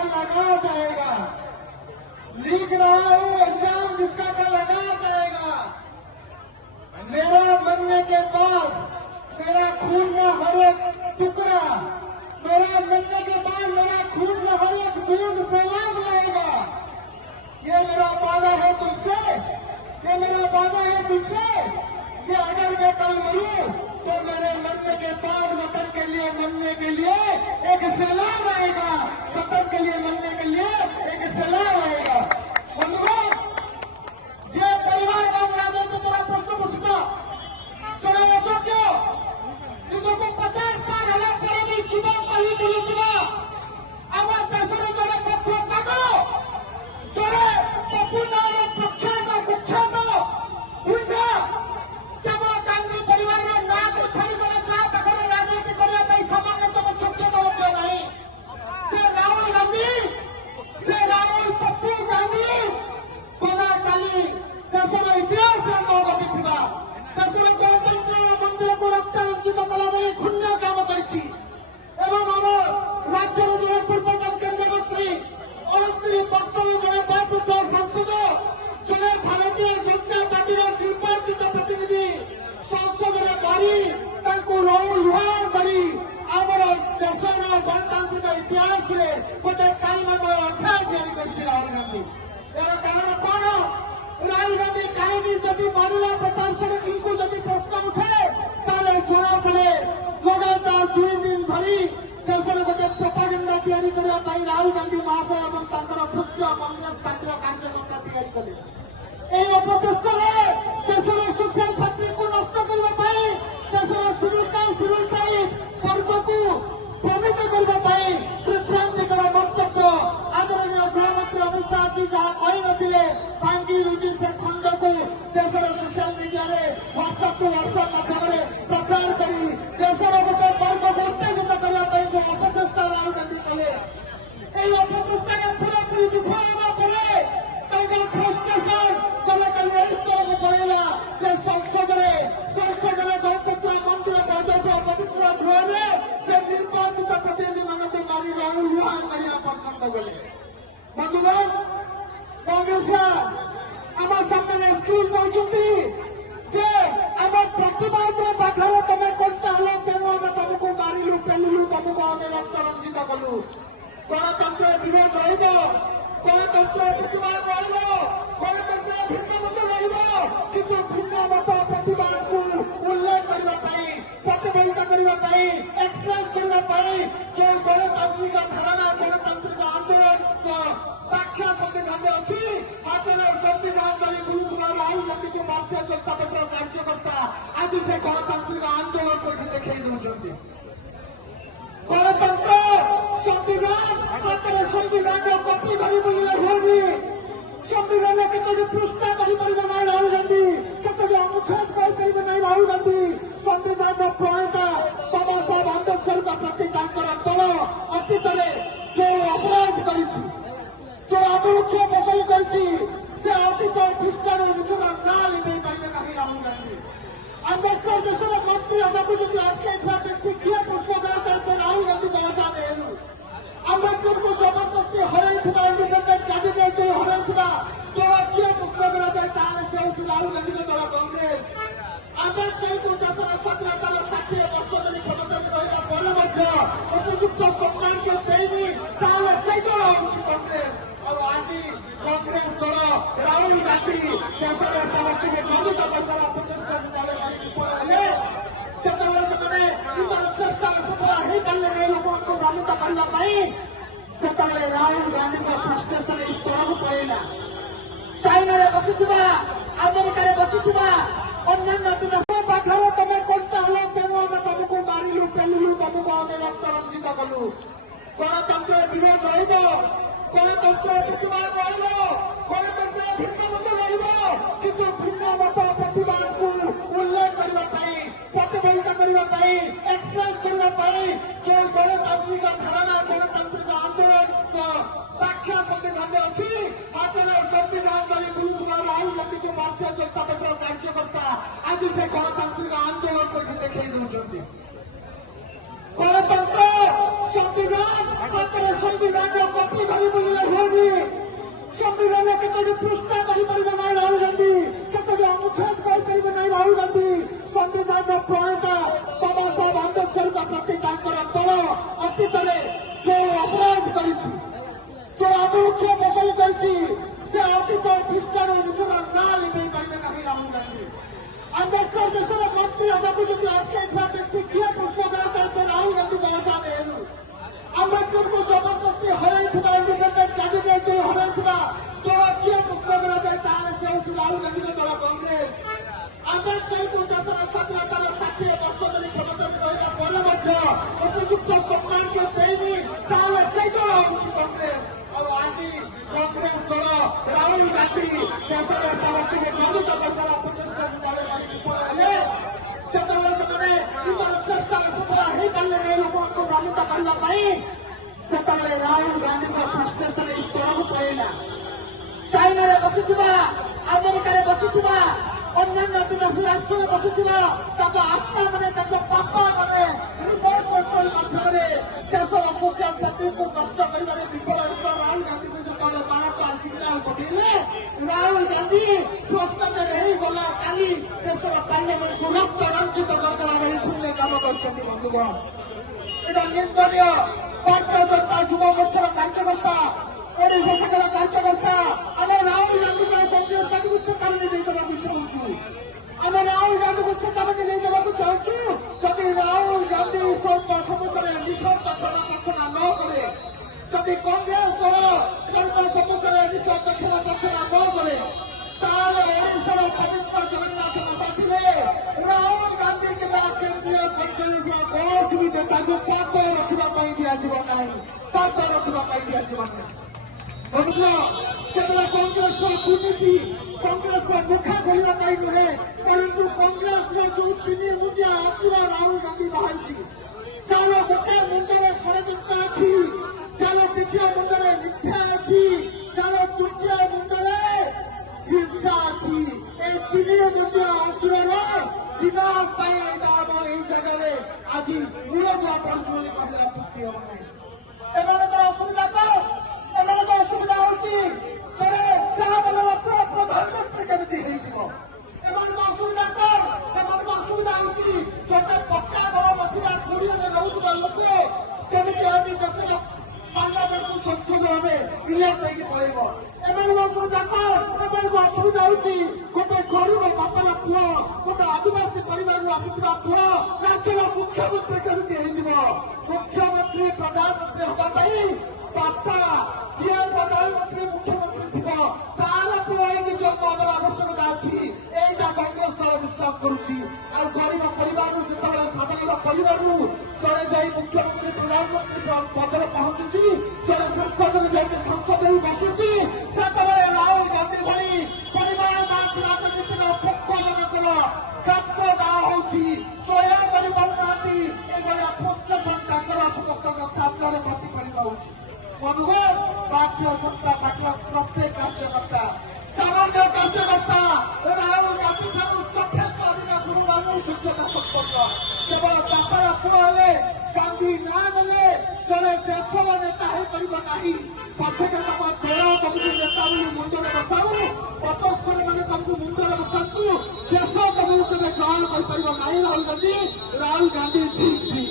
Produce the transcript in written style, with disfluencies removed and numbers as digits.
का लगाया जाएगा। लिख रहा हूं, एग्जाम जिसका का लगाया जाएगा। मेरा मरने के बाद मेरा खून का हर एक टुकड़ा, मेरा मरने के बाद मेरा खून का हर एक बूंद सैलाब लाएगा। ये मेरा वादा है तुमसे, ये मेरा वादा है तुमसे कि अगर मैं कल मरूं तो मेरे मरने के बाद वतन के लिए मरने के लिए एक सैलाब आएगा। वतन के लिए मरने के लिए एक सैलाब आएगा। बंधुओं, जे परिवार काम राजनीति तरह प्रश्न पूछता चले अचो क्यों ନିଜକୁ 50 ପାର ହେଲା ପରେ ବି ଯୁବ କହି ବୁଲୁଥିବା ଆମ ଦେଶର ଜଣେ ପଥ ପାଗଳ, ଜଣେ ପପୁଲାର ପ୍ରଖ୍ୟାତ କୁଖ୍ୟାତ ଗୁଣ୍ଡା କେବଳ ଗାନ୍ଧୀ ପରିବାରର ନାଁକୁ ଛାଡ଼ିଦେଲେ ଯାହା ପାଖରେ ରାଜନୀତି କରିବା ପାଇଁ ସାମାନ୍ୟତମ ଯୋଗ୍ୟତା ମଧ୍ୟ ନାହିଁ। ସେ ରାହୁଲ ଗାନ୍ଧୀ, ସେ ରାହୁଲ ପପୁ ଗାନ୍ଧୀ ଗଲାକାଲି ଦେଶର ଇତିହାସରେ ନ ଘଟିଥିବା, ଦେଶର ଗଣତନ୍ତ୍ର ମନ୍ଦିରକୁ ରକ୍ତାରଞ୍ଜିତ କଲା ଭଳି ଘୃଣ୍ୟ କାମ କରିଛି ଏବଂ ଆମ ରାଜ୍ୟର ଜଣେ ପୂର୍ବତନ କେନ୍ଦ୍ରମନ୍ତ୍ରୀ, 29 ବର୍ଷର ଜଣେ ବୟୋବୃଦ୍ଧ ସାଂସଦ, ଜଣେ ଭାରତୀୟ ଜନତା ପାର୍ଟିର ନିର୍ବାଚିତ ପ୍ରତିନିଧି ସଂସଦରେ ମାରି ତାଙ୍କୁ ଲୁହାଣ କରି ଆମର ଦେଶର ଗଣତାନ୍ତ୍ରିକ ଇତିହାସରେ ଗୋଟେ କାଳିମାମୟ ଅଧ୍ୟାୟ ତିଆରି କରିଛି ରାହୁଲ ଗାନ୍ଧୀ। ଏହାର କାରଣ କଣ? ରାହୁଲ ଗାନ୍ଧୀ କାହିଁକି ଯଦି ମାରିଲା ପ୍ରତାପ ଷଡ଼ଙ୍ଗୀଙ୍କୁ ଯଦି ପ୍ରଶ୍ନ ଉଠେ ତାହେଲେ ଜଣାପଡ଼େ ଲଗାତାର 2 ଦିନ ଧରି ଦେଶରେ ଗୋଟେ ପ୍ରୋପାଗାଣ୍ଡା ତିଆରି କରିବା ପାଇଁ ରାହୁଲ ଗାନ୍ଧୀ ମହାଶୟ ଏବଂ ତାଙ୍କର ପୁତ୍ର କଂଗ୍ରେସ ପାର୍ଟିର କାର୍ଯ୍ୟକର୍ତ୍ତା ତିଆରି କଲେ। ଏହି ଅପଚେଷ୍ଟାରେ ଦେଶର ସୋସିଆଲ ଫ୍ୟାବ୍ରିକକୁ ନଷ୍ଟ କରିବା ପାଇଁ, ଦେଶର ସିଭିଲ ବର୍ଗକୁ ପ୍ରମିତ କରିବା ପାଇଁ ବିଭ୍ରାନ୍ତିକର ମନ୍ତବ୍ୟ ଆଦରଣୀୟ ଗୃହମନ୍ତ୍ରୀ ଅମିତ ଶାହ ଜୀ ଯାହା କହିନଥିଲେ, ଭାଙ୍ଗି ରୁଜି ସେ ଖଣ୍ଡକୁ ଦେଶର ସୋସିଆଲ ମିଡିଆରେ ହ୍ୱାଟ୍ସଆପ୍ ମାଧ୍ୟମରେ ପ୍ରଚାର କରି ଦେଶର ଗୋଟେ ବର୍ଗକୁ ଉତ୍ତେଜିତ କରିବା ପାଇଁ ଯେଉଁ ଅପଚେଷ୍ଟା ରାହୁଲ ଗାନ୍ଧୀ କଲେ, ଏହି ଅପଚେଷ୍ଟାରେ ପୁରାପୁରି ବିଫଳ ହେବା ପରେ ତାଙ୍କ ଫ୍ରଷ୍ଟ୍ରେସନ ଗତକାଲି ଏହି ସ୍ତରକୁ ପଳେଇଲା। ସେ ସଂସଦରେ ଗଣତନ୍ତ୍ର ମନ୍ଦିର ପର୍ଯ୍ୟନ୍ତ ପବିତ୍ର ଗୃହରେ ସେ ନିର୍ବାଚିତ ପ୍ରତିନିଧିମାନଙ୍କୁ ମାରି ରାହୁଲ ଲୁହାଣ କରିବା ପର୍ଯ୍ୟନ୍ତ ଗଲେ। ବନ୍ଧୁଗଣ, କଂଗ୍ରେସ ଆମ ସାମ୍ନାରେ ଏକ୍ସକ୍ୟୁଜ ଦେଉଛନ୍ତି ଯେ ଆମ ପ୍ରତିବାଦର ପାଖରେ ତମେ କଣ୍ଟା ହେଲ, ତେଣୁ ଆମେ ତମକୁ ମାରିଲୁ, ପେଲିଲୁ, ତମକୁ ଆମେ ରକ୍ତ ରଞ୍ଜିତ କଲୁ। ଗଣତନ୍ତ୍ର ବିରୋଧ ରହିବ, ଗଣତନ୍ତ୍ର ପ୍ରତିବାଦ ରହିବ, ଗଣତନ୍ତ୍ର ଭିନ୍ନମତ ରହିବ, କିନ୍ତୁ ଭିନ୍ନମତ ପ୍ରତିବାଦକୁ ଉଲ୍ଲେଖ କରିବା ପାଇଁ, ପ୍ରତିଫଳିତ କରିବା ପାଇଁ, ଏକ୍ସପ୍ରେସ କରିବା ପାଇଁ ଯେଉଁ ଗଣତାନ୍ତ୍ରିକ ଧାରଣା, ଗଣତାନ୍ତ୍ରିକ ଆନ୍ଦୋଳନ ବ୍ୟାଖ୍ୟା ସମ୍ବିଧାନରେ ଅଛି, ହାତରେ ସମ୍ବିଧାନ ଧରି ବୁଲୁଥିବା ରାହୁଲ ଗାନ୍ଧୀଙ୍କୁ ଭାରତୀୟ ଜନତା ପାର୍ଟିର କାର୍ଯ୍ୟକର୍ତ୍ତା ଆଜି ସେ ଗଣତାନ୍ତ୍ରିକ ଆନ୍ଦୋଳନକୁ ଏଠି ଦେଖାଇ ଦେଉଛନ୍ତି। ଗଣତନ୍ତ୍ର ସମ୍ବିଧାନ ହାତରେ ସମ୍ବିଧାନର କପି ଧରି ବୁଲିଲେ ଭଉଣୀ, ସମ୍ବିଧାନର କେତୋଟି ପୃଷ୍ଠା କହିପାରିବ ନାହିଁ ରାହୁଲ ଗାନ୍ଧୀ, କେତୋଟି ଅନୁଚ୍ଛେଦ କହିପାରିବ ନାହିଁ ରାହୁଲ ଗାନ୍ଧୀ। ସମ୍ବିଧାନର ପ୍ରଣେତା ବାବା ସାହେବ ଆମ୍ବେଦକରଙ୍କ ପ୍ରତି ତାଙ୍କର ଦଳ ଅତୀତରେ ଯେଉଁ ଅପରାଧ କରିଛି, ଯେଉଁ ଅବମୁଖ୍ୟ ଫସଲ କରିଛି, ସେ ଅତୀତ ପୃଷ୍ଠାରୁ ନିଜର ନାଁ ଲିଭେଇ ପାରିବେ ନାହିଁ ରାହୁଲ ଗାନ୍ଧୀ। ଆମ୍ବେଦକର ଦେଶର ମନ୍ତ୍ରୀ ହେବାକୁ ଯଦି ଅଟକାଇଥିବା ବ୍ୟକ୍ତି କିଏ ପ୍ରଶ୍ନ କରାଯାଏ, ସେ ରାହୁଲ ଗାନ୍ଧୀ କୁହାଯାଏ ନେହେରୁ। ଆମ୍ବେଦକରଙ୍କୁ ଜବରଦସ୍ତି ହରାଇଥିବା, ଇଣ୍ଡିପେଣ୍ଡେଣ୍ଟ କ୍ୟାଣ୍ଡିଡେଟ୍ ଦେଇ ହରାଇଥିବା ଦଳ କିଏ ପ୍ରଶ୍ନ କରାଯାଏ, ତାହେଲେ ସେ ହେଉଛି ରାହୁଲ ଗାନ୍ଧୀଙ୍କ ଦଳ କଂଗ୍ରେସ। ଆମ୍ବେଦକରଙ୍କୁ ଦେଶର ସ୍ୱାଧୀନତାର 60 ବର୍ଷ ଧରି କ୍ଷମତାରେ ରହିବା ପରେ ମଧ୍ୟ ଉପଯୁକ୍ତ ସମ୍ମାନ କିଏ ଦେଇନି, ତାହେଲେ ସେଇ ଦଳ ହେଉଛି କଂଗ୍ରେସ। ଆଉ ଆଜି କଂଗ୍ରେସ ଦଳ ରାହୁଲ ଗାନ୍ଧୀ ଦେଶରେ ସମସ୍ତଙ୍କୁ ଭ୍ରମିତ କରିବାର ପ୍ରଚେଷ୍ଟା ଯେତେବେଳେ କରି ବିଫଳ ହେଲେ, ଯେତେବେଳେ ସେମାନେ ନିଜର ଚେଷ୍ଟାରେ ସଫଳ ହେଇପାରିଲେ ନାହିଁ ଲୋକମାନଙ୍କୁ ଭ୍ରମିତ କରିବା ପାଇଁ, ସେତେବେଳେ ରାହୁଲ ଗାନ୍ଧୀଙ୍କ ଫ୍ରଷ୍ଟ୍ରେସନ ଏହି ସ୍ତରକୁ ପଳେଇଲା। ଚାଇନାରେ ବସିଥିବା, ଆମେରିକାରେ ବସିଥିବା ଅନ୍ୟାନ୍ୟ ବିଦେଶ ପାଖରେ ତମେ କଣ୍ଟା ହେଲ, ତେଣୁ ଆମେ ତମକୁ ମାରିଲୁ, ପେଲିଲୁ, ତମକୁ ଆମେ ରକ୍ତ ରଞ୍ଜିତ କଲୁ। ଗଣତନ୍ତ୍ର ବିରୋଧ ରହିବ, ଗଣତନ୍ତ୍ର ପ୍ରତିବାଦ ରହିବ, ଗଣତନ୍ତ୍ର ଭିନ୍ନମତ ରହିବ, କିନ୍ତୁ ଭିନ୍ନମତ ପ୍ରତିବାଦକୁ ଉଲ୍ଲେଖ କରିବା ପାଇଁ, ପ୍ରତିଫଳିତ କରିବା ପାଇଁ, ଏକ୍ସପ୍ରେସ କରିବା ପାଇଁ ଯେଉଁ ଗଣତାନ୍ତ୍ରିକ ଧାରଣା, ଗଣତାନ୍ତ୍ରିକ ଆନ୍ଦୋଳନ ବ୍ୟାଖ୍ୟା ସମ୍ବିଧାନରେ ଅଛି, ହାତରେ ସମ୍ବିଧାନ ଧରି ବୁଲୁଥିବା ରାହୁଲ ଗାନ୍ଧୀଙ୍କୁ ଭାରତୀୟ ଜନତା ପାର୍ଟିର କାର୍ଯ୍ୟକର୍ତ୍ତା ଆଜି ସେ ଗଣତାନ୍ତ୍ରିକ ଆନ୍ଦୋଳନକୁ ଏଠି ଦେଖାଇ ଦେଉଛନ୍ତି। ଗଣତନ୍ତ୍ର ସମ୍ବିଧାନ ହାତରେ ସମ୍ବିଧାନର କପି पृष्ठ कहीपर ना राहुल गांधी कतोटी अनुच्छेद कहीपर ना राहुल गांधी संविधान प्रणेता बाबा साहेब आंबेडकर प्रति बड़ अतीत जो अपराध कर जो आमुख्य बसल कर अतीत पृष्ठ निजर ना लिखे पारे ना राहुल गांधी अंबेडकर देशर मंत्री हमें जो अटकई व्यक्ति किए प्रश्न करा से राहुल गांधी बचा नहीं अंबेडकर को जबरदस्ती हर इंडिपेंडेंट कैंडिडेट हर दल किए प्रश्न करा से राहुल गांधी दल कांग्रेस अंबेडकर को देशर स्वाधीनतार 60 वर्ष धरी क्षमता रहा उपयुक्त सम्मान के देनी से दल हूँ कांग्रेस और आज कांग्रेस दल राहुल गांधी देशर समस्त भ्रमित करना प्रचेषा जितेबाला से निजर चेष्टा सफल हो पारे नहीं लोक भ्रमित करने से राहुल गांधी फ्रस्ट्रेशन स्तर को पड़ेगा चाइना बसी अमेरिका बसी अन्य विदेशी राष्ट्र में बसी आत्मा मैंने पापा मैंने रिमोट कंट्रोल माध्यम देशर सोशल सेफ्टी को नष्ट कर विफल राहुल गांधी को जो बारंबार सिग्नाल पठेले राहुल गांधी प्रश्न नहीं गला काली देशर पार्लियामेंट को रक्त रंजित करने भूल कम कर बंधुगण এটা নিন্দনীয় भारतीय जनता युवा मोर्चार कार्यकर्ता ओडिशा शाखार कार्यकर्ता आम राहुल गांधी को कांग्रेस पार्टी को चेतावनी देवाक चाहूँ आम राहुल गांधी को चेतावनी देवाक चाहूँ जदि राहुल गांधी सर्वसम्मुखें निशर्त क्षमा प्रार्थना न करे जदि कांग्रेस दल सर्वसम्मुखें निशर्त क्षमा प्रार्थना न करे ओडार पवित्र जगन्नाथ पार्टी राहुल गांधी के केंद्रीय कांग्रेस कौन भी नेता को ताक रखापी दिज्व ना ताक रखापी दिज्व ना केवल कांग्रेस दुर्नीति कांग्रेस मुखा खोलने नुहे परंतु कांग्रेस जो 3 मुंडिया असुर राहुल गांधी बाहरी जार गोटे मुंडे षड्यंत्र अच्छी जार द्वितीय मुंडे मिथ्या अच्छी जार तृतीय मुंडे हिंसा अच्छी 3 मुंडिया असुर विनाश जगह आज मूलदुआ पड़ू कहले आपत्ति हम नहीं असुविधा कौन असुविधा होती प्रधानमंत्री केमी असुविधा कौन असुविधा होती जोटे पक्का घर ना 20 रोकवा लोक केमी आज देश पार्लियामेंट को संसद में इलेक्ट पड़ेब असुविधा कौन असुविधा होती गोटे गरीब बापार पुओ गोटे आदिवासी परिवार आसुवा पुओ राज्यर मुख्यमंत्री केमी मुख्यमंत्री प्रधानमंत्री होगापी बापा झील प्रधानमंत्री मुख्यमंत्री थी तार पुओ जन्म आम आवश्यकता अच्छी यहाँ कांग्रेस दल विश्वास करुच्ची और गरीब परिवार जो साधारण परिवार जड़े जा मुख्यमंत्री प्रधानमंत्री पदर पहुंचुची जड़े संसद में जाकर संसद ही बसुची से राहुल गांधी भाई परिवारवाद राजनीतिर पक्ष गात्र दाह हो स्वयं करना फ्रस्ट्रेशन समस्त सामने प्रतिफलित हो बंधुगण भारतीय जनता पार्टी प्रत्येक कार्यकर्ता सामान्य कार्यकर्ता राहुल गांधी यथेष्ट अधिक गुणवान योग्यता संपन्न केवल बापार पुओ हेले गांधी ना नेले जड़े देशर नेता हो पछके तुम दल तुमको नेता मुंडे बसाऊ 75 मैंने तुमको मुंडे बसातु देश तुमको ग्रहण कर राहुल गांधी ठीक ठीक